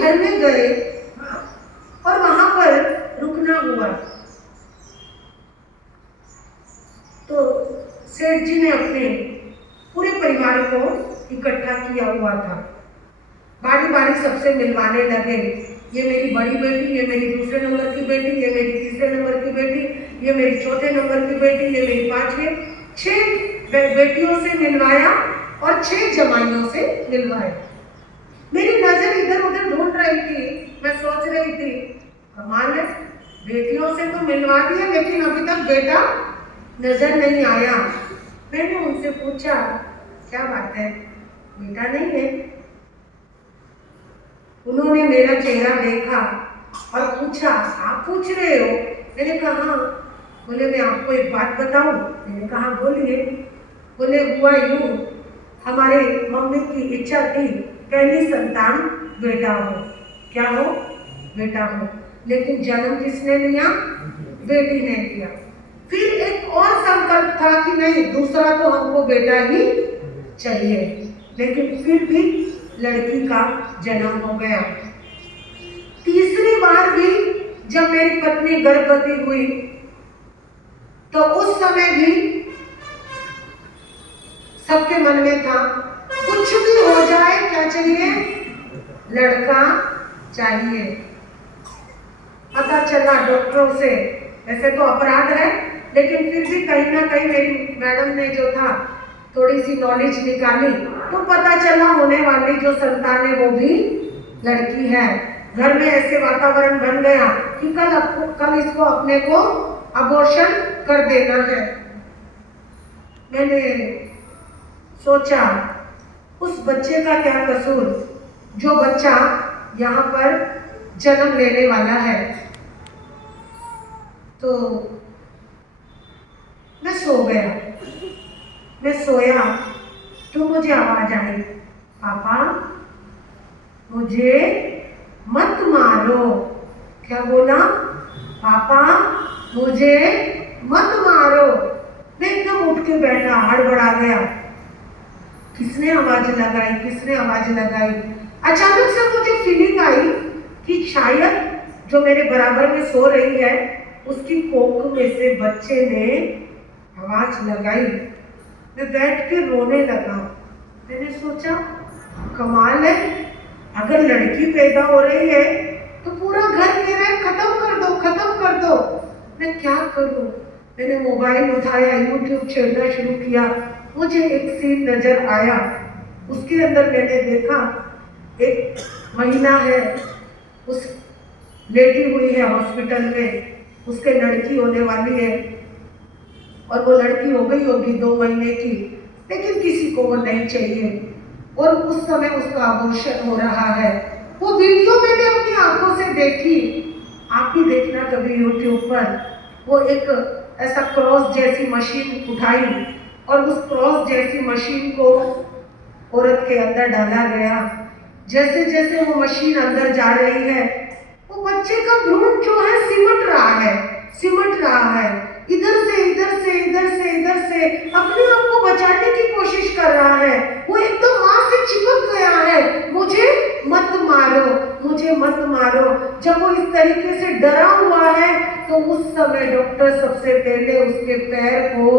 घर में गए और वहां पर रुकना हुआ तो सेठ जी ने अपने पूरे परिवार को इकट्ठा किया हुआ था। बारी बारी सबसे मिलवाने लगे, ये मेरी बड़ी बेटी, ये मेरी दूसरे नंबर की बेटी, ये मेरी तीसरे नंबर की बेटी, ये मेरी चौथे नंबर की बेटी, ये मेरी पांचवें। 6 बेटियों से मिलवाया और 6 जमाइयों से मिलवाया। मेरी नजर इधर उधर ढूंढ रही थी, मैं सोच रही थी कमाल है, बेटियों से तो मिलवा दिया लेकिन अभी तक बेटा नजर नहीं आया। मैंने उनसे पूछा क्या बात है, बेटा नहीं है? उन्होंने मेरा चेहरा देखा और पूछा आप पूछ रहे हो? मैंने कहा हाँ। बोले मैं आपको एक बात बताऊं? मैंने कहा बोलिए। बोले हुआ यूं, हमारे मम्मी की इच्छा थी पहली संतान बेटा हो। क्या हो? बेटा हो। लेकिन जन्म किसने लिया? बेटी ने लिया। फिर एक और संकल्प था कि नहीं, दूसरा तो हमको बेटा ही चाहिए, लेकिन फिर भी लड़की का जन्म हो गया। तीसरी बार भी जब मेरी पत्नी गर्भवती हुई तो उस समय भी सबके मन में था कुछ भी हो जाए क्या चाहिए? लड़का चाहिए। पता चला डॉक्टरों से, वैसे तो अपराध है लेकिन फिर भी कहीं ना कहीं मेरी मैडम ने जो था थोड़ी सी नॉलेज निकाली तो पता चला होने वाली जो संतान है वो भी लड़की है। घर में ऐसे वातावरण बन गया कि कल इसको अपने को अबॉर्शन कर देना है। मैंने सोचा उस बच्चे का क्या कसूर जो बच्चा यहाँ पर जन्म लेने वाला है। तो मैं सो गया। मैं सोया तो मुझे आवाज आई, पापा मुझे मत मारो। क्या बोला? पापा मुझे मत मारो। मैं एकदम उठ के बैठा, हड़बड़ा गया। किसने आवाज लगाई? किसने आवाज लगाई? अचानक से मुझे फीलिंग आई कि शायद जो मेरे बराबर में सो रही है उसकी कोख में से बच्चे ने आवाज लगाई। मैं बैठ के रोने लगा। मैंने सोचा कमाल है, अगर लड़की पैदा हो रही है तो पूरा घर कह रहा है खत्म कर दो, खत्म कर दो। मैं क्या करूं? मैंने मोबाइल उठाया, यूट्यूब छेड़ना शुरू किया। मुझे एक सीन नजर आया, उसके अंदर मैंने देखा एक महिला है, उस लेटी हुई है हॉस्पिटल में, उसके लड़की होने वाली है और वो लड़की हो गई होगी 2 महीने की, लेकिन किसी को वो नहीं चाहिए और उस समय उसका अबॉर्शन हो रहा है। वो वीडियो मैंने अपनी आंखों से देखी, आप भी देखना कभी यूट्यूब पर। वो एक ऐसा क्रॉस जैसी मशीन उठाई और उस क्रॉस जैसी मशीन को औरत के अंदर डाला गया। जैसे जैसे वो मशीन अंदर जा रही है वो बच्चे का भ्रूण जो है सिमट रहा है, सिमट रहा है, इधर से इधर से इधर से इधर से अपने आप को बचाने की कोशिश कर रहा है। वो एकदम मां से चिपक गया है, मुझे मत मारो, मुझे मत मारो। जब वो इस तरीके से डरा हुआ है तो उस समय डॉक्टर सबसे पहले उसके पैर को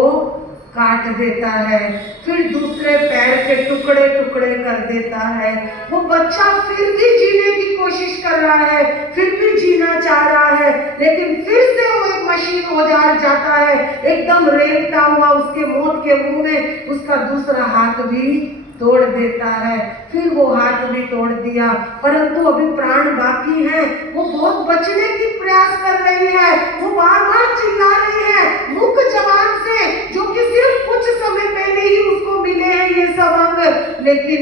काट देता है, फिर दूसरे पैर के टुकड़े टुकड़े कर देता है। वो बच्चा फिर भी जीने की कोशिश कर रहा है, फिर भी जीना चाह रहा है, लेकिन फिर से वो एक मशीन औजार जाता है, एकदम रेंगता हुआ उसके मौत के मुंह में उसका दूसरा हाथ भी तोड़ देता है। फिर वो हाथ भी तोड़ दिया, परंतु अभी प्राण बाकी है। वो बहुत बचने की प्रयास कर रही है, वो बार बार चिल्ला रही है मुख जबान से, जो कि सिर्फ कुछ समय पहले ही उसको मिले हैं ये सब अंग, लेकिन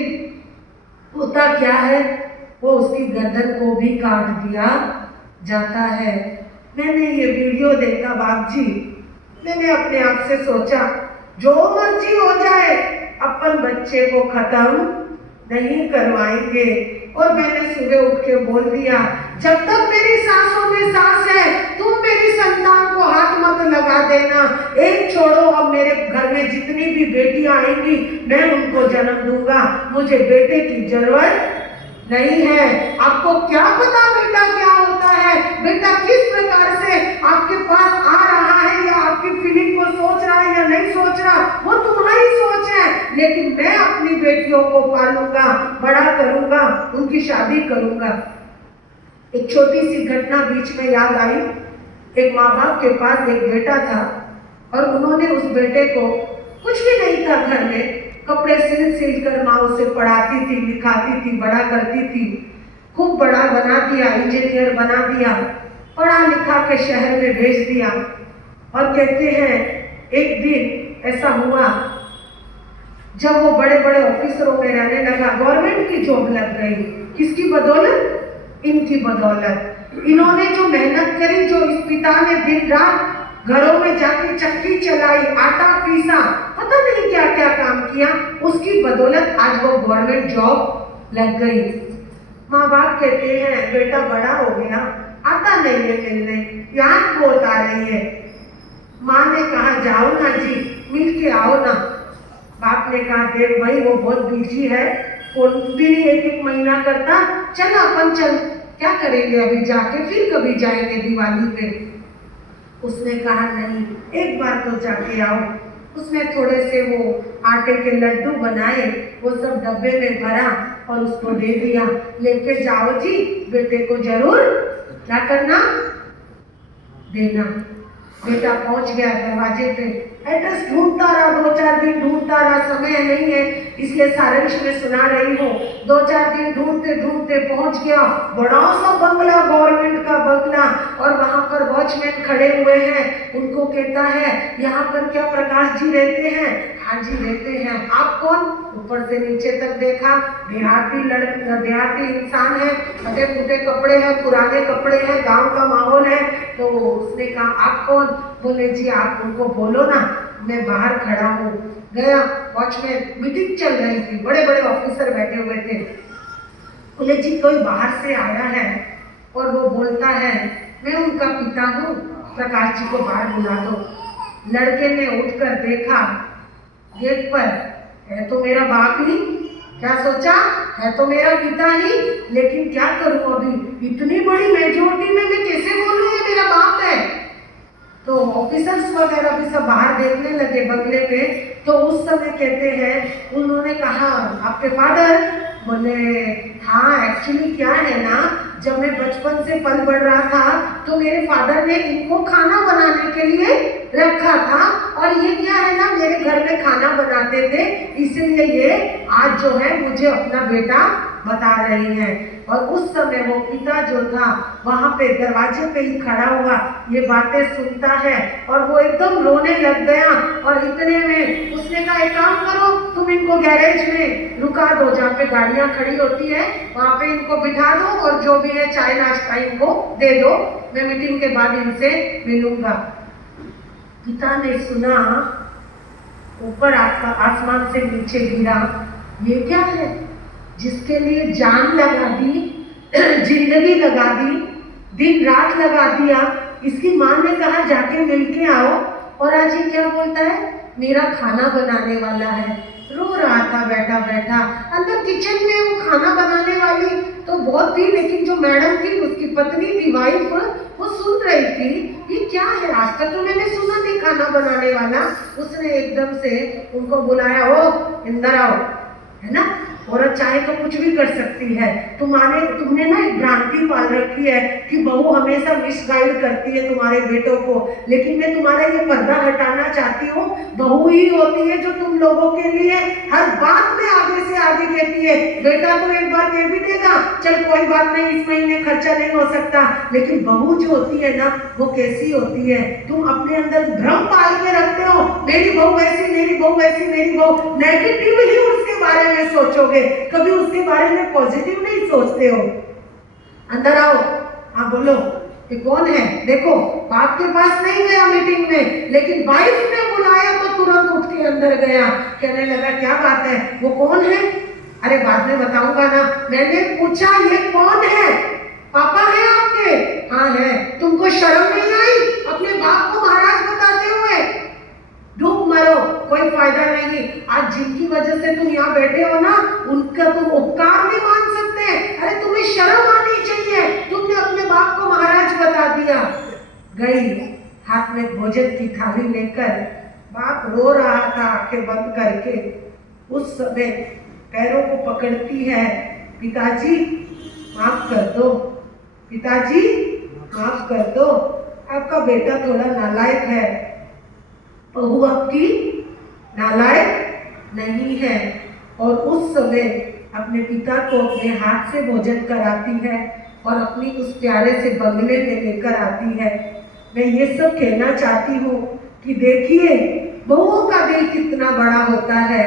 होता क्या है वो उसकी गर्दन को भी काट दिया जाता है। मैंने ये वीडियो देखा बाप जी, मैंने अपने आप से सोचा जो मर्जी हो जाए अपन बच्चे को खत्म नहीं करवाएंगे। और मैंने सुबह उठ के बोल दिया जब तक मेरी सांसों में सांस है तुम मेरी संतान को हाथ मत लगा देना। एक छोड़ो, अब मेरे घर में जितनी भी बेटियां आएंगी मैं उनको जन्म दूंगा, मुझे बेटे की जरूरत नहीं है। आपको क्या पता बेटा क्या होता है, बेटा किस प्रकार से आपके पास आ रहा है या आपकी फीलिंग को सोच रहा है या नहीं सोच रहा, वो तुम्हारी सोच है। लेकिन मैं अपनी बेटियों को पालूंगा, बड़ा करूंगा, उनकी शादी करूंगा। एक छोटी सी घटना बीच में याद आई। एक माँ बाप के पास एक बेटा था और उन्होंने उस बेटे को, कुछ भी नहीं था घर में, कपड़े सिल कर माँ उसे पढ़ाती थी, लिखाती थी, बड़ा करती थी, खूब बड़ा बना दिया, इंजीनियर बना दिया, पढ़ा लिखा के शहर में भेज दिया। और कहते हैं एक दिन ऐसा हुआ जब वो बड़े बड़े ऑफिसरों में रहने लगा, गवर्नमेंट की जॉब लग गई। किसकी बदौलत? इनकी बदौलत। इन्होंने जो मेहनत करी, जो इस पिता ने दिन रात घरों में जाके चक्की चलाई, आटा पीसा, पता नहीं क्या क्या काम किया, उसकी बदौलत आज वो गवर्नमेंट जॉब लग गई। माँ बाप कहते हैं बेटा बड़ा हो गया, आता नहीं है मिलने, याद बहुत आ रही है। माँ ने कहा जाओ ना जी, मिल के आओ ना। बाप ने कहा देख भाई वो बहुत बिजी है, फोन भी नहीं एक महीना करता, चल अपन चल, क्या करेंगे अभी जाके, फिर कभी जाएंगे दिवाली पे। उसने कहा नहीं, एक बार तो जाके आओ। उसने थोड़े से वो आटे के लड्डू बनाए, वो सब डब्बे में भरा और उसको दे दिया, लेके जाओ जी, बेटे को जरूर क्या करना, देना। बेटा पहुंच गया दरवाजे पे, एड्रेस ढूंढता रहा, 2-4 दिन ढूंढता रहा, समय नहीं है इसलिए सारांश में सुना रही हूँ। 2-4 दिन ढूंढते ढूंढते पहुंच गया, बड़ा सा बंगला, गवर्नमेंट का बंगला, और वहां पर वॉचमैन खड़े हुए हैं। उनको कहता है यहाँ पर क्या प्रकाश जी रहते हैं? हाँ जी रहते हैं। आप कौन? ऊपर से नीचे तक देखा, देहाती इंसान है, फटे फूटे कपड़े हैं, पुराने कपड़े हैं, गांव का माहौल है। तो उसने कहा आप कौन? बोले जी आप उनको बोलो ना मैं बाहर खड़ा हूँ। गया, वॉचमैन, मीटिंग चल रही थी, बड़े बड़े ऑफिसर बैठे हुए थे। बोले जी कोई बाहर से आया है और वो बोलता है मैं उनका पिता हूँ, प्रकाश जी को बाहर बुला दो। लड़के ने उठकर देखा गेट पर, है तो मेरा बाप ही, क्या सोचा, है तो मेरा पिता ही, लेकिन क्या करूं अभी इतनी बड़ी मेजोरिटी में मैं कैसे बोलूं ये मेरा बाप है। तो ऑफिसर्स वगैरह भी सब बाहर देखने लगे बंगले पे। तो उस समय कहते हैं उन्होंने कहा आपके फादर? बोले हाँ एक्चुअली क्या है ना, जब मैं बचपन से पल बढ़ रहा था तो मेरे फादर ने इनको खाना बनाने के लिए रखा था, और ये क्या है ना मेरे घर में खाना बनाते थे, इसलिए ये आज जो है मुझे अपना बेटा बता रही हैं। और उस समय वो पिता जो था वहां पे दरवाजे पे ही खड़ा हुआ, ये बातें सुनता है और वो एकदम रोने लग गया। और इतने में उसने कहा एक काम करो, तुम इनको गैरेज में रुका दो, जहाँ पे गाड़ियां खड़ी होती है वहां पे इनको बिठा दो और जो भी है चाय नाश्ता इनको दे दो, मैं मीटिंग के बाद इनसे मिलूंगा। पिता ने सुना, ऊपर आसमान से नीचे गिरा, ये क्या है जिसके लिए जान लगा दी, जिंदगी लगा दी, दिन रात लगा दिया। इसकी माँ ने कहा जाके मिलके आओ, और आज ये क्या बोलता है मेरा खाना बनाने वाला है। रो रहा था बैठा बैठा। अंदर किचन में वो खाना बनाने वाली तो बहुत थी, लेकिन जो मैडम थी उसकी पत्नी थी, वाइफ, वो सुन रही थी ये क्या है, आज तक तो मैंने सुना नहीं खाना बनाने वाला। उसने एकदम से उनको बुलाया, ओ अंदर आओ, है ना, औरत चाहे तो कुछ भी कर सकती है। तुमने ना एक भ्रांति पाल रखी है कि बहू हमेशा मिसगाइड करती है तुम्हारे बेटों को, लेकिन मैं तुम्हारा ये पर्दा हटाना चाहती हूँ। बहू ही होती है जो तुम लोगों के लिए हर बात में आगे से आगे कहती है। बेटा तो एक बार कह भी देगा चल कोई बात नहीं, इस महीने खर्चा नहीं हो सकता, लेकिन बहू जो होती है ना वो कैसी होती है, तुम अपने अंदर भ्रम पाल के रखते हो, मेरी बहू ऐसी, मेरी बहू ऐसी, मेरी बहू, नेगेटिव ही उसके बारे में सोचोगे, कभी उसके बारे में पॉजिटिव नहीं सोचते हो। अंदर आओ, हाँ बोलो, ये कौन है? देखो बाप के पास नहीं गया मीटिंग में, लेकिन वाइफ ने बुलाया तो तुरंत उठ के अंदर गया। कहने लगा क्या बात है, वो कौन है? अरे बाद में बताऊंगा ना। मैंने पूछा ये कौन है? पापा है आपके? हाँ है। तुमको शर्म नहीं आई अपने बाप को महाराज बताते हुए? डूब मरो, कोई फायदा नहीं। आज जिनकी वजह से तुम यहाँ बैठे हो ना, उनका तुम उपकार नहीं मान सकते। अरे भोजन की थाली लेकर बाप रो रहा था आंखें बंद करके। उस समय पैरों को पकड़ती है, पिताजी माफ कर दो, पिताजी माफ कर दो, आपका बेटा थोड़ा नालायक है। बहू आपकी नालायक नहीं है। और उस समय अपने पिता को अपने हाथ से भोजन कराती है और अपनी उस प्यारे से बंगले में लेकर आती है। मैं ये सब कहना चाहती हूँ कि देखिए बहुओं का दिल कितना बड़ा होता है।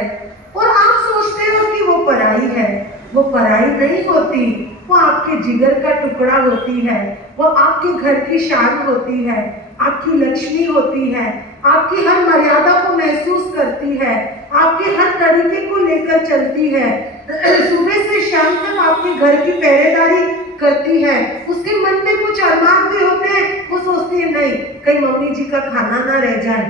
और आप सोचते हो कि वो पराई है, वो पराई नहीं होती, वो आपके जिगर का टुकड़ा होती है, वो आपके घर की शान होती है, आपकी लक्ष्मी होती है, आपकी हर मर्यादा को महसूस करती है, आपके हर तरीके को लेकर चलती है, सुबह से शाम तक आपके घर की पहरेदारी करती है। उसके मन में कुछ अरमान भी होते हैं, वो सोचती है नहीं कहीं मम्मी जी का खाना ना रह जाए,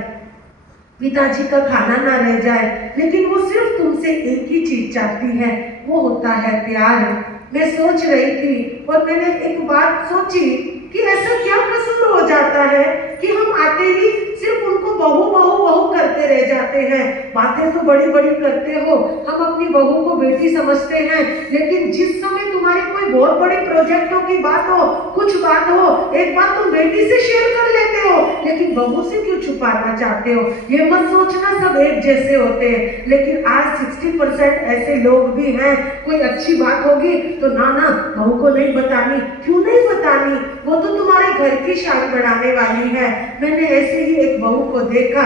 पिताजी का खाना ना रह जाए, लेकिन वो सिर्फ तुमसे एक ही चीज चाहती है, वो होता है प्यार। मैं सोच रही थी और मैंने एक बात सोची कि ऐसा क्या कसूर हो जाता है कि हम आते ही सिर्फ उनको बहू बहू बहू करते रह जाते हैं। बातें तो बड़ी बड़ी करते हो, हम अपनी बहू को बेटी समझते हैं, लेकिन जिस समय तुम्हारी कोई बहुत बड़े प्रोजेक्टों की बात हो, कुछ बात हो, एक बात तुम बेटी से शेयर कर लेते हो, लेकिन बहू से क्यों छुपाना चाहते हो? ये मत सोचना सब एक जैसे होते हैं, लेकिन आज 60% ऐसे लोग भी हैं। कोई अच्छी बात होगी तो ना बहू को नहीं बतानी। क्यों नहीं बतानी? वो तो तुम्हारे घर की शान बढ़ाने वाली है। मैंने ऐसे ही एक बहू को देखा,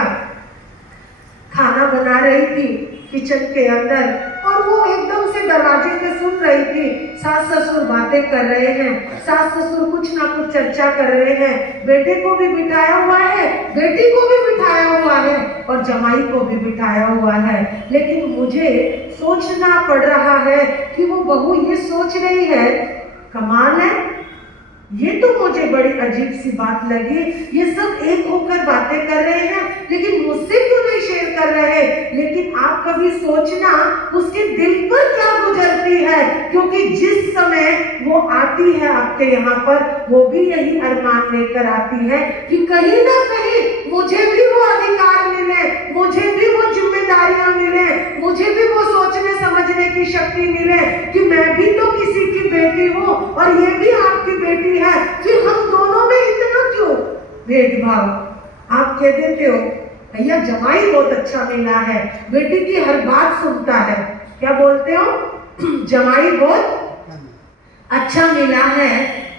खाना बना रही थी किचन के अंदर, और वो एकदम से दरवाजे पे सुन रही थी सास ससुर बातें कर रहे हैं, सास ससुर कुछ ना कुछ चर्चा कर रहे हैं। बेटे को भी बिठाया हुआ है, बेटी को भी बिठाया हुआ है और जमाई को भी बिठाया हुआ है, लेकिन मुझे सोचना पड़ रहा है कि वो बहू ये सोच रही है, कमाल है, ये तो मुझे बड़ी अजीब सी बात लगी, ये सब एक होकर बातें कर रहे हैं लेकिन मुझसे क्यों नहीं शेयर कर रहे? लेकिन आप कभी सोचना उसके दिल पर क्या गुजरती है, क्योंकि जिस समय वो आती है आपके यहाँ पर, वो भी यही अरमान लेकर आती है कि कहीं ना कहीं मुझे भी वो अधिकार मिले, मुझे भी वो जिम्मेदारियां मिले, मुझे भी वो सोचने समझने की शक्ति मिले कि मैं भी तो किसी की बेटी हूँ और ये भी आपकी बेटी है। फिर हम दोनों में इतना क्यों भेदभाव? आप कह देते हो भैया जमाई बहुत अच्छा मिला है, बेटी की हर बात सुनता है, क्या बोलते हो? जमाई बहुत अच्छा मिला है,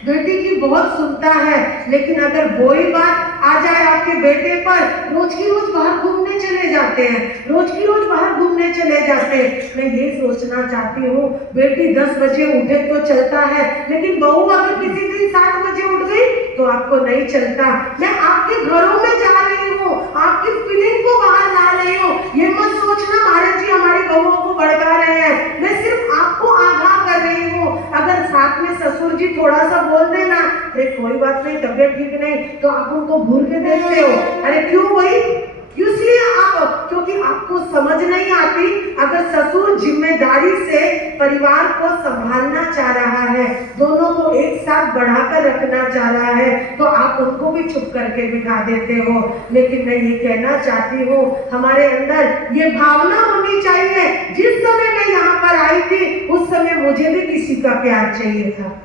बेटी की बहुत सुनता है, लेकिन अगर वही बात आ जाए आपके बेटे पर, रोज की रोज बाहर घूमने चले जाते हैं, रोज की रोज बाहर घूमने चले जाते हैं। मैं ये सोचना चाहती हूँ बेटी 10 बजे उठे तो चलता है, लेकिन बहू अगर किसी दिन 7 बजे उठ गई तो आपको नहीं चलता। मैं आपके घरों में जा रही हूँ, आपकी फीलिंग को बाहर ला रही हूँ। ये मत सोचना महाराज जी हमारी बहुओं को भड़का रहे हैं, मैं सिर्फ आपको आगाह कर रही हूँ। अगर साथ में ससुर जी थोड़ा सा बोल देना, अरे कोई बात नहीं, तबियत ठीक नहीं, तो आप उनको भूल के देखते हो, अरे क्यों भाई? इसलिए आप, क्योंकि आपको समझ नहीं आती। अगर ससुर जिम्मेदारी से परिवार को संभालना चाह रहा है, दोनों को एक साथ बढ़ाकर रखना चाह रहा है, तो आप उनको भी चुप करके बिठा देते हो। लेकिन मैं ये कहना चाहती हूँ हमारे अंदर ये भावना होनी चाहिए। जिस समय मैं यहाँ पर आई थी उस समय मुझे भी किसी का प्यार चाहिए था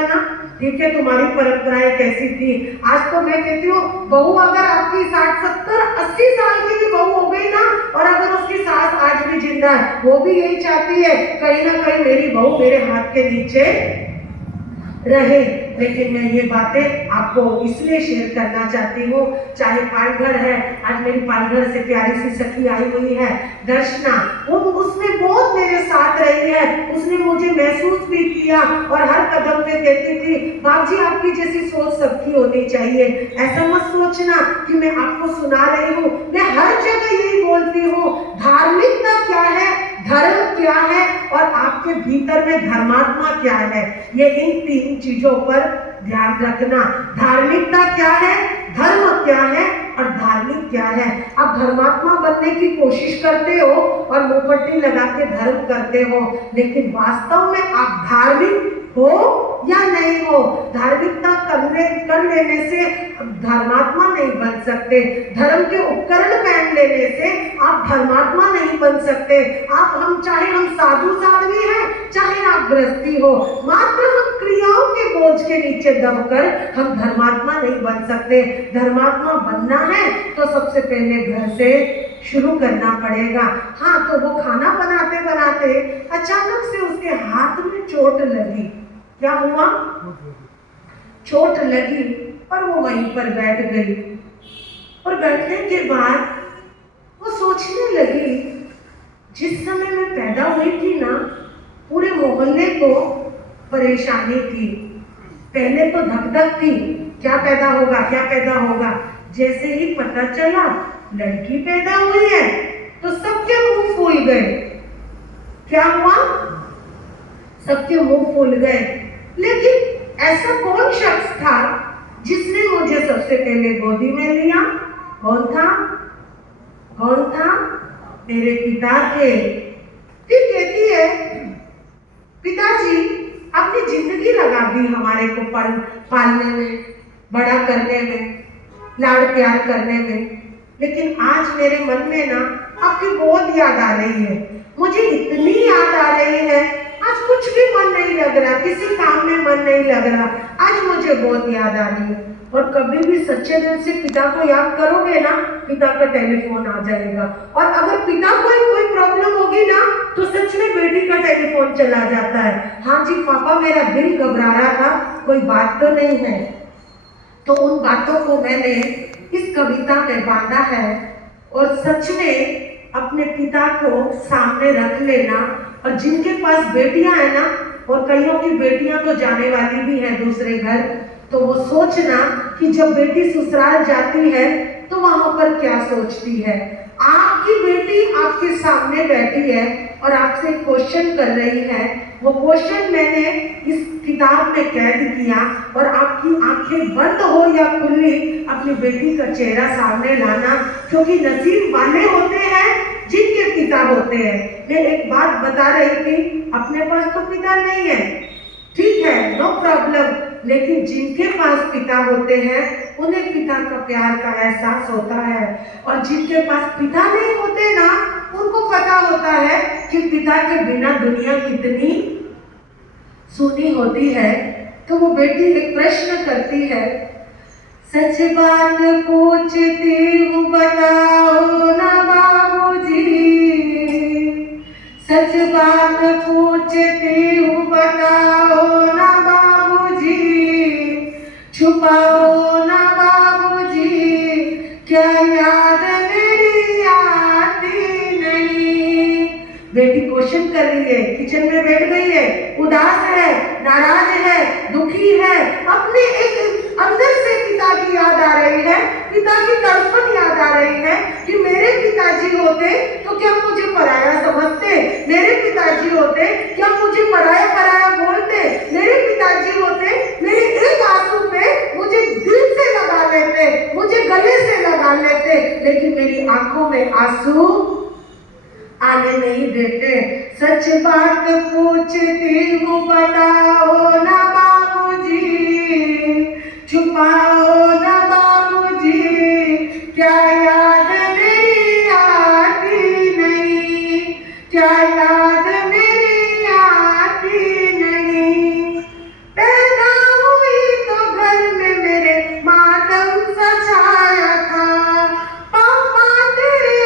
ना? ठीक है, तुम्हारी परंपराएं कैसी थी? आज तो मैं कहती हूँ बहू अगर आपकी 60, 70, 80 साल की भी बहू हो गई ना, और अगर उसकी सास आज भी जिंदा है, वो भी यही चाहती है कहीं ना कहीं मेरी बहू मेरे हाथ के नीचे रहे। लेकिन मैं ये बातें आपको इसलिए शेयर करना चाहती हूँ, चाहे पालघर है, आज मेरी पालघर से प्यारी सी सखी आई हुई है दर्शना, वो उसने बहुत मेरे साथ रही है, उसने मुझे महसूस भी किया और हर कदम पे कहती थी बाप जी आपकी जैसी सोच सबकी होनी चाहिए। ऐसा मत सोचना कि मैं आपको सुना रही हूँ, मैं हर जगह यही बोलती हूँ, धार्मिकता क्या है, धर्म क्या है और आपके भीतर में धर्मात्मा क्या है, ये इन 3 चीजों पर ध्यान रखना। धार्मिकता क्या है, धर्म क्या है और धार्मिक क्या है। आप धर्मात्मा बनने की कोशिश करते हो और मुंहपट्टी लगा के धर्म करते हो, लेकिन वास्तव में आप धार्मिक हो या नहीं हो। धार्मिकता करने कर लेने से धर्मात्मा नहीं बन सकते। धर्म के उपकरण पहन लेने से आप धर्मात्मा नहीं बन सकते। चाहे हम साधु साध्वी हैं, चाहे आप गृहस्थी हो, मात्र हम क्रियाओं के बोझ के नीचे दबकर हम धर्मात्मा नहीं बन सकते। धर्मात्मा बनना है तो सबसे पहले घर से शुरू करना पड़ेगा। हाँ, तो वो खाना बनाते बनाते अचानक से उसके हाथ में चोट लगी। क्या हुआ? चोट लगी और वो वहीं पर बैठ गई। और बैठने के बाद वो सोचने लगी, जिस समय मैं पैदा हुई थी ना, पूरे मोहल्ले को परेशानी थी। पहले तो धक धक थी, क्या पैदा होगा, क्या पैदा होगा। जैसे ही पता चला लड़की पैदा हुई है तो सबके मुंह फूल गए। क्या हुआ? सबके मुंह फूल गए। लेकिन ऐसा कौन शख्स था जिसने मुझे सबसे पहले गोदी में लिया? कौन था? कौन था? मेरे पिता थे। फिर कहती है, पिताजी अपनी जिंदगी लगा दी हमारे को पालने में, बड़ा करने में, लाड़ प्यार करने में, लेकिन आज मेरे मन में ना आपकी बहुत याद आ रही है। मुझे इतनी याद आ रही है, आज कुछ भी मन नहीं लग रहा, किसी काम में मन नहीं लग रहा, आज मुझे बहुत याद आ रही है। और कभी भी सच्चे दिल से पिता को याद करोगे ना, पिता का टेलीफोन आ जाएगा। और अगर पिता को कोई प्रॉब्लम होगी ना, तो सच में बेटी का टेलीफोन चला जाता है। हाँ जी पापा, मेरा दिल घबरा रहा था, कोई बात तो नहीं है। तो उन बातों को मैंने इस कविता में बांधा है। और सच में अपने पिता को सामने रख लेना। और जिनके पास बेटियां हैं ना, और कईयों की बेटियां तो जाने वाली भी हैं दूसरे घर, तो वो सोचना कि जब बेटी ससुराल जाती है तो वहां पर क्या सोचती है। आपकी बेटी आपके सामने बैठी है और आपसे क्वेश्चन कर रही है। वो क्वेश्चन मैंने इस किताब में कैद किया। और आपकी आंखें बंद हो या खुली, अपनी बेटी का चेहरा सामने लाना, क्योंकि नसीब वाले होते हैं जिनके पिता होते हैं। मैं एक बात बता रही थी, अपने पास तो पिता नहीं है, ठीक है, नो प्रॉब्लम, लेकिन जिनके पास पिता होते हैं उन्हें पिता का प्यार का एहसास होता है। और जिनके पास पिता नहीं होते ना, उनको पता होता है कि पिता के बिना दुनिया कितनी सूनी होती है। तो वो बेटी एक प्रश्न करती है, सच बात पूछती हूँ बताओ ना बाबूजी, सच बात पूछती हूँ बताओ ना बाबूजी, छुपाओ ना बाबूजी, क्या याद मेरी आती नहीं। बेटी क्वेश्चन कर रही है, किचन में बैठ गई है, उदास है, नाराज है, दुखी है, अपने एक अंदर से पिता की याद आ रही है, पिता की तड़पन याद आ रही है कि मेरे पिताजी होते तो क्या मुझे पराया समझते, मेरे पिताजी होते क्या मुझे पराया पराया बोलते, मेरे पिताजी होते मेरे एक आंसू पे मुझे दिल से लगा लेते, मुझे गले से लगा लेते, लेकिन मेरी आंखों में आंसू आने नहीं देते। सच बात पूछती हूँ बताओ ना बाबूजी, छुपाओ ना बाबूजी, क्या याद मेरी आती नहीं, क्या याद मेरी आती नहीं। पैदा हुई तो घर में मेरे मातम सा छाया था, पापा तेरे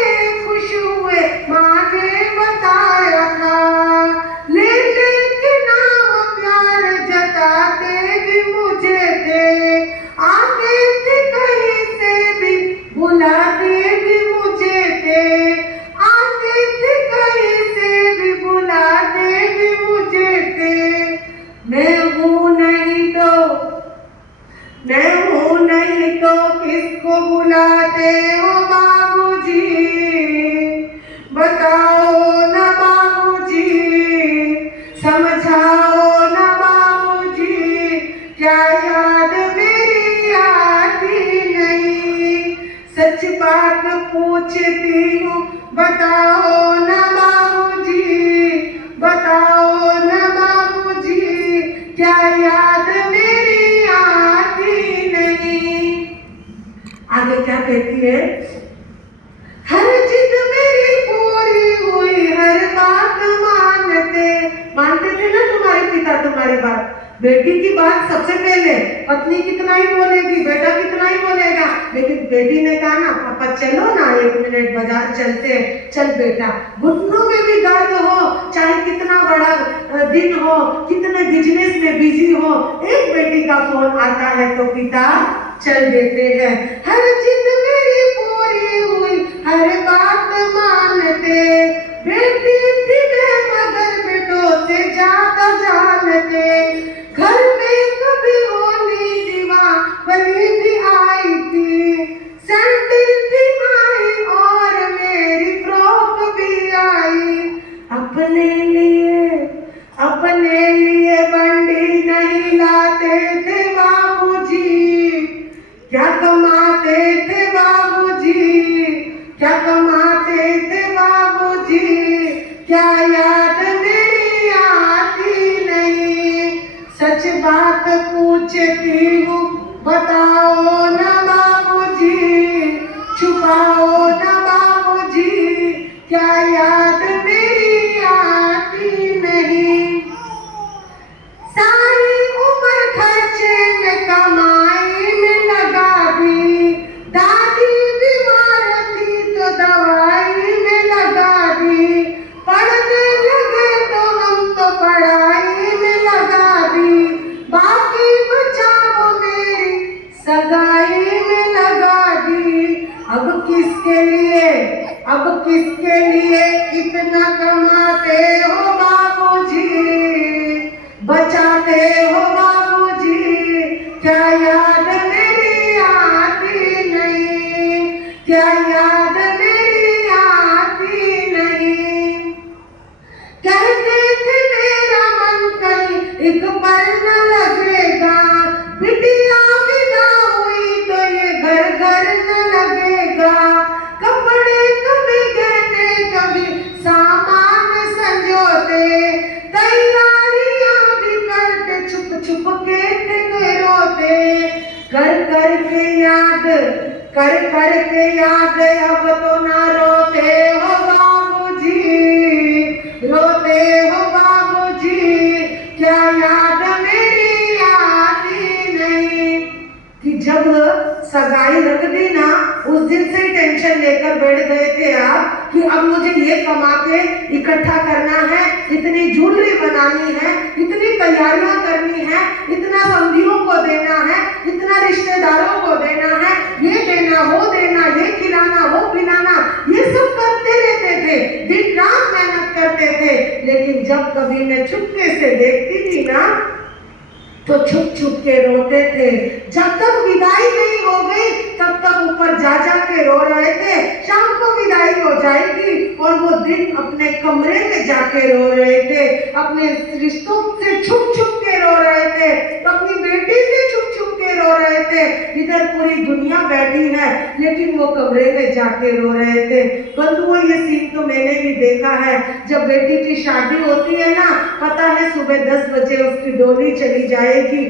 खुश हुए माँ ने बताया था, लेने के नाम प्यार जताते भी मुझे थे, आते थे कहीं से भी बुलाते भी मुझे थे, आते थे कहीं से भी बुलाते भी मुझे थे। मैं हूँ नहीं तो किसको बुलाते हो बाबूजी, बताओ ना बाबूजी, समझाओ ना बाबूजी, क्या याद मेरी आती नहीं। सच बात पूछती हूँ बताओ ना बाबूजी, बताओ ना बाबूजी, क्या याद मेरी आती आगे क्या कहती है, हर जिद मेरी पूरी हुई, हर बात मानते थे ना तुम्हारे पिता तुम्हारी बात। बेटी की बात सबसे पहले, पत्नी कितना ही बोलेगी, बेटा कितना ही बोलेगा, लेकिन बेटी ने कहा ना पापा चलो ना 1 मिनट बाजार चलते हैं, चल बेटा। घुटनों में भी दर्द हो, चाहे कितना बड़ा दिन हो, कितने बिजनेस में बिजी हो, एक बेटी का फोन आता है तो पिता चल देते हैं। हर जिद मेरी पूरी हुई, हर बात मानते, बेटी थी मैं मगर बेटों से ज्यादा जानते, घर में कभी होली दीवाली भी आई थी, सैंडल भी आई और मेरी फ्रॉक भी आई, अपने लिए बंडी नहीं लाते थे बाबूजी, क्या कमाते थे बाबूजी, क्या कमाते थे बाबूजी, क्या याद मेरी आती नहीं, सच बात पूछती हूँ बताओ ना बाबूजी, छुपाओ ना बाबूजी, क्या याद मेरी आती नहीं, सारी उम्र खर्चे में कमाई में लगा दी, दादी बीमार थी तो दवाई में लगा दी, पढ़ने लगे तो हम तो पढ़ाई में लगा दी, बाकी बचाओ मेरी सगाई में लगा दी, अब किसके लिए इतना कमाते हो बाबूजी, बचाते हो बाबूजी, क्या याद मेरी आती नहीं, क्या याद मेरी आती नहीं, कहते थे मेरा मन कहीं एक पल न लगेगा, बिटिया विदा हुई तो ये घर घर न लगेगा, कपड़े कभी गहने कभी सामान संजोते, तैयारियां भी करते छुप छुप के थे रोते, कर कर के याद अब तो ना रोते हो बाबूजी, रोते हो बाबूजी, क्या याद मेरी आती नहीं, कि जब सगाई रख दी ना उस दिन से ही टेंशन लेकर बैठ गए थे आप कि अब मुझे ये कमा के इकट्ठा करना है, इतनी ज्वेलरी बनानी है, इतनी तैयारियां करनी है, इतना समधियों को देना है, इतना रिश्तेदारों को देना है, ये देना वो देना, ये खिलाना वो पिलाना, ये सब करते रहते थे, दिन रात मेहनत करते थे, लेकिन जब कभी मैं चुपके से देखती थी ना तो छुप छुप के रोते थे, जब तक विदाई नहीं हो गई तब तक ऊपर जा जा के रो रहे थे, शाम को विदाई हो जाएगी और वो दिन अपने कमरे में जाके रो रहे थे, अपने रिश्तों से छुप छुप के रो रहे थे, अपनी बेटी से छुप छुप के रो रहे थे, इधर पूरी दुनिया बैठी है लेकिन वो कमरे में जाके रो रहे थे। बंधुओं ये सीन तो मैंने भी देखा है, जब बेटी की शादी होती है ना, पता है सुबह 10 बजे उसकी डोली चली जाएगी,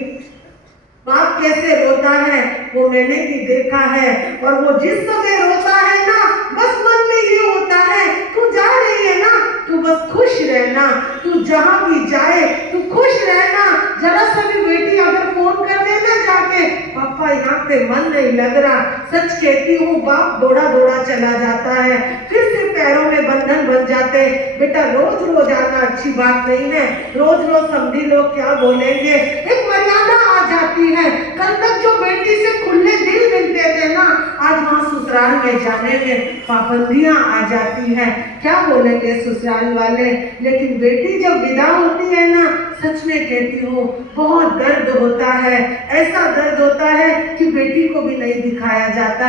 बाप कैसे रोता है वो मैंने भी देखा है, और वो जिस समय रोता है ना बस मन में ये होता है तू जा रही है ना, तू बस खुश रहना, तू जहां भी जाए तू खुश रहना, जरा सा भी बेटी अगर फोन कर देना जाके पापा यहाँ पे मन नहीं लग रहा, सच कहती हूँ बाप दौड़ा दौड़ा चला जाता है, फिर से पैरों में बंधन बन जाते, बेटा रोज रोज आना अच्छी बात नहीं है, रोज रोज समझी लोग क्या बोलेंगे, एक मर्यादा आ जाती है। कल तक जो बेटी से खुले दिल मिलते थे ना, आज वहाँ ससुराल में जाने में पाबंदियां आ जाती हैं, क्या बोलेंगे ससुराल वाले। लेकिन बेटी जब विदा होती है ना, सच में कहती हूँ बहुत दर्द होता है, ऐसा दर्द होता है कि बेटी को भी नहीं दिखाया जाता।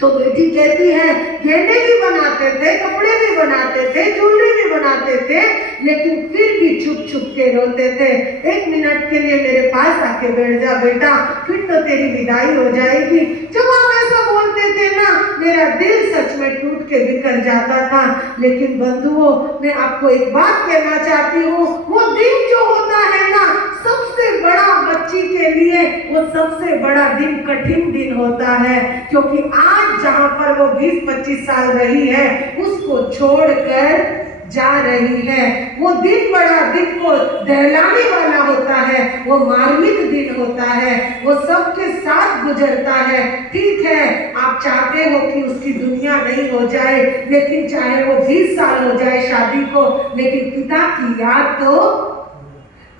तो बेटी कहती है गहने भी बनाते थे, कपड़े भी बनाते थे, ज्वेलरी भी बनाते थे, लेकिन फिर भी छुप छुप के रोते थे, 1 मिनट के लिए मेरे पास आके बैठ जा बेटा, फिर तो तेरी विदाई हो जाएगी। जब आप ऐसा बोलते थे ना, मेरा दिल सच में टूट के बिखर जाता था। लेकिन बंधुओं, मैं आपको एक बात कहना चाहती हूँ, वो दिन जो होता है ना, सबसे बड़ा बच्ची के लिए वो वो सबसे बड़ा दिन कठिन दिन होता है, क्योंकि आज जहां पर वो 20-25 साल रही है उसको छोड़कर जा रही है। वो दिन बड़ा दिन को दहलाने वाला होता है, वो मार्मिक दिन होता है, वो सबके साथ गुजरता है। ठीक है, आप चाहते हो कि उसकी दुनिया नहीं हो जाए, लेकिन चाहे वो 20 साल हो जाए शादी को, लेकिन पिता की याद तो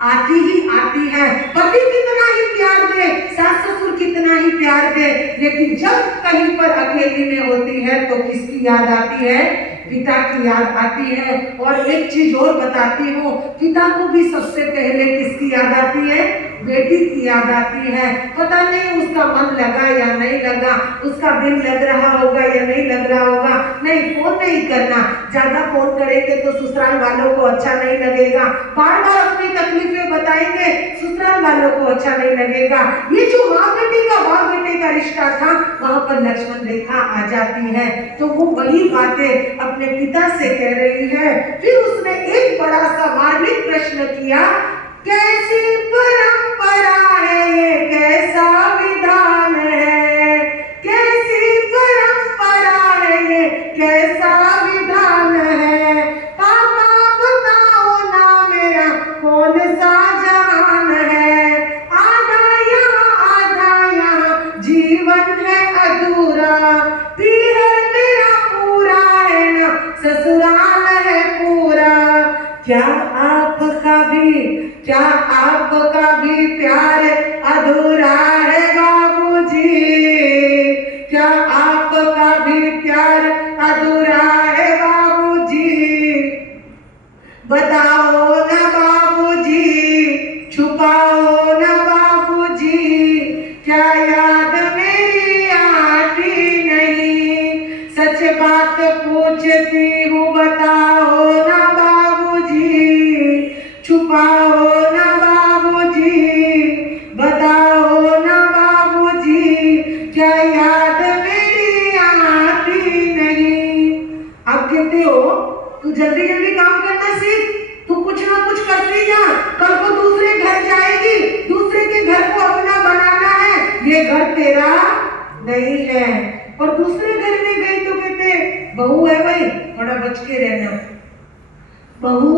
आती ही आती है। पति कितना ही प्यार दे, सास ससुर कितना ही प्यार दे, लेकिन जब कहीं पर अकेली में होती है तो किसकी याद आती है? पिता की याद आती है। और एक चीज और बताती हूँ, पिता को भी सबसे पहले किसकी याद आती है? बेटी की याद आती है। पता नहीं उसका मन लगा या नहीं लगा, उसका दिल लग रहा होगा या नहीं लग रहा होगा। नहीं, फोन नहीं करना, ज्यादा फोन करेंगे तो ससुराल वालों को अच्छा नहीं लगेगा। बार बार अपनी तकलीफें बताएंगे, ससुराल वालों को अच्छा नहीं लगेगा। ये जो माँ बेटी का बाप बेटे का रिश्ता था, वहां पर लक्ष्मण रेखा आ जाती है। तो वो वही बातें अपने पिता से कह रही है। फिर उसने एक बड़ा सा मार्मिक प्रश्न किया, कैसी परंपरा है ये, कैसा विधान है, कैसी परंपरा है ये, कैसा विधान है, पापा बताओ ना मेरा कौन सा जहान है, आधा यहाँ जीवन है अधूरा, पीहर मेरा पूरा है ना ससुराल है पूरा। क्या आपका भी प्यार अधूरा है बाबूजी? क्या आपका भी प्यार अधूरा है बाबूजी? बताओ ना बाबूजी, छुपाओ ना बाबूजी, क्या याद मेरी आती नहीं? सच बात पूछती हूँ, बताओ ना बाबूजी, छुपाओ ना बाबूजी, बताओ ना बाबूजी, क्या याद मेरी आती नहीं? आप कहते हो तू जल्दी जल्दी काम करना सीख, तू कुछ ना कुछ करती जा, कल को दूसरे घर जाएगी, दूसरे के घर को अपना बनाना है, ये घर तेरा नहीं है। और दूसरे घर में गई तो कहते बहू है भाई, थोड़ा बच के रहना, बहू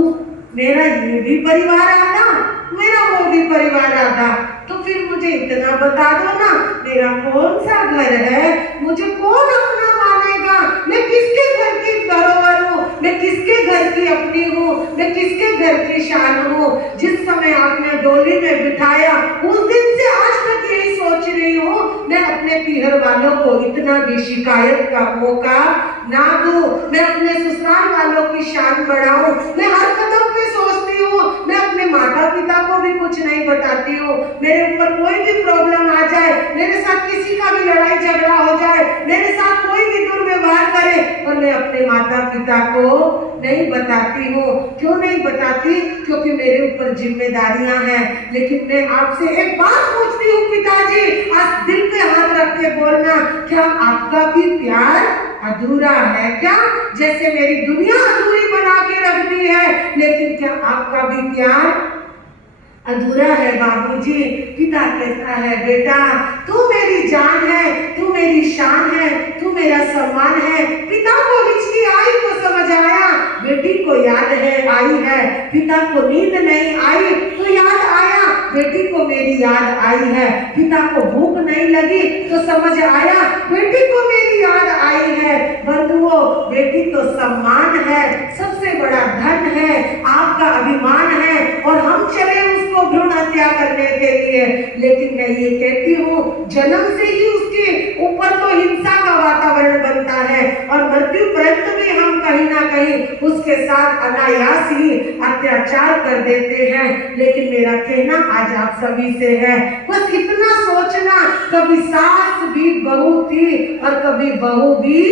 मेरा ये भी परिवार आधा, मेरा वो भी परिवार आधा, तो फिर मुझे इतना बता दो ना, मेरा कौन सा घर है, मुझे कौन अपना मानेगा? मैं किसके घर की धरोहर हूँ? मैं किसके घर की अपनी हूँ? मैं किसके घर की शान हूँ? जिस समय आपने डोली में बिठाया, उस दिन से आज तक यही सोच रही हूँ, मैं अपने पीहर वालों को इतना भी शिकायत का मौका ना दूं, मैं अपने ससुराल वालों की शान बढ़ाऊं। मैं हर कदम पे सोचती हूँ, मैं अपने माता पिता को भी कुछ नहीं बताती हूँ। मेरे ऊपर कोई भी प्रॉब्लम आ जाए, मेरे साथ किसी का भी लड़ाई झगड़ा हो जाए, मेरे साथ कोई भी दुर्व्यवहार करे, और मैं अपने माता पिता को नहीं बताती हूँ। क्यों नहीं बताती? क्योंकि मेरे ऊपर जिम्मेदारियां हैं। लेकिन मैं आपसे एक बात पूछती हूँ पिताजी, आज दिल पे हाथ रख के बोलना, क्या आपका भी प्यार अधूरा है क्या? जैसे मेरी दुनिया अधूरी बना के रख दी है, लेकिन क्या आपका भी प्यार अधूरा है बाबूजी? पिता कहता है, बेटा तू मेरी जान है, तू मेरी शान है, तू मेरा सम्मान है। पिता को हिचकी आई तो समझ आया, बेटी को याद है आई है। पिता को नींद नहीं आई तो याद आया, बेटी को मेरी याद आई है। पिता को भूख नहीं लगी तो समझ आया, बेटी को मेरी याद आई है। बंधुओं, बेटी तो सम्मान है, सबसे बड़ा धन है, आपका अभिमान है, और हम चले उसको भ्रूण हत्या करने के लिए। लेकिन मैं ये कहती हूँ, जन्म से ही उसके ऊपर तो हिंसा का वातावरण बनता है, और मृत्यु पर्यंत भी हम कहीं ना कहीं उसके साथ अनायास ही अत्याचार कर देते हैं। लेकिन मेरा कहना आज आप सभी से है, बस इतना सोचना, कभी सास भी बहू थी और कभी बहू भी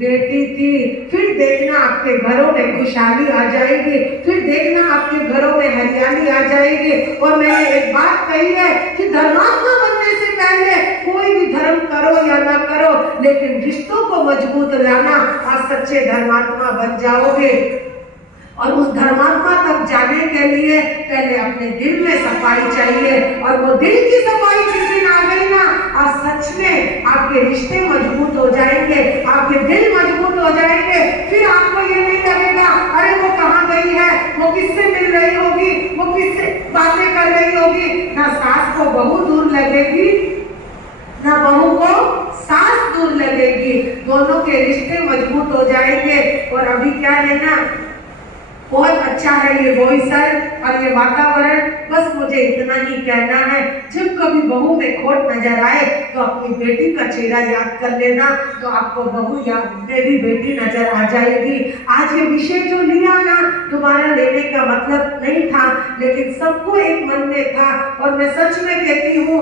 बेटी थी। फिर देखना आपके घरों में खुशहाली आ जाएगी, फिर देखना आपके घरों में हरियाली आ जाएगी। और मैंने एक बात कही है कि धर्मात्मा बनने से पहले कोई भी धर्म करो या ना करो, लेकिन रिश्तों को मजबूत लाना, आज सच्चे धर्मात्मा बन जाओगे। और उस धर्मात्मा तक जाने के लिए पहले अपने दिल में सफाई चाहिए, और वो दिल की सफाई जिस दिन आ गई ना, और सच में आपके रिश्ते मजबूत हो जाएंगे, आपके दिल मजबूत हो जाएंगे। फिर आपको ये नहीं लगेगा अरे वो कहाँ गई है, वो किससे मिल रही होगी, वो किससे बातें कर रही होगी। ना सास को बहू दूर लगेगी, ना बहू को सास दूर लगेगी, दोनों के रिश्ते मजबूत हो जाएंगे। और अभी क्या है ना, बहुत अच्छा है ये बोईसर और ये वातावरण। बस मुझे इतना ही कहना है, जब कभी बहू में खोट नजर आए तो अपनी बेटी का चेहरा याद कर लेना, तो आपको बहू या मेरी बेटी नजर आ जाएगी। आज ये विषय जो लिया ना, दोबारा लेने का मतलब नहीं था, लेकिन सबको एक मन में था। और मैं सच में कहती हूँ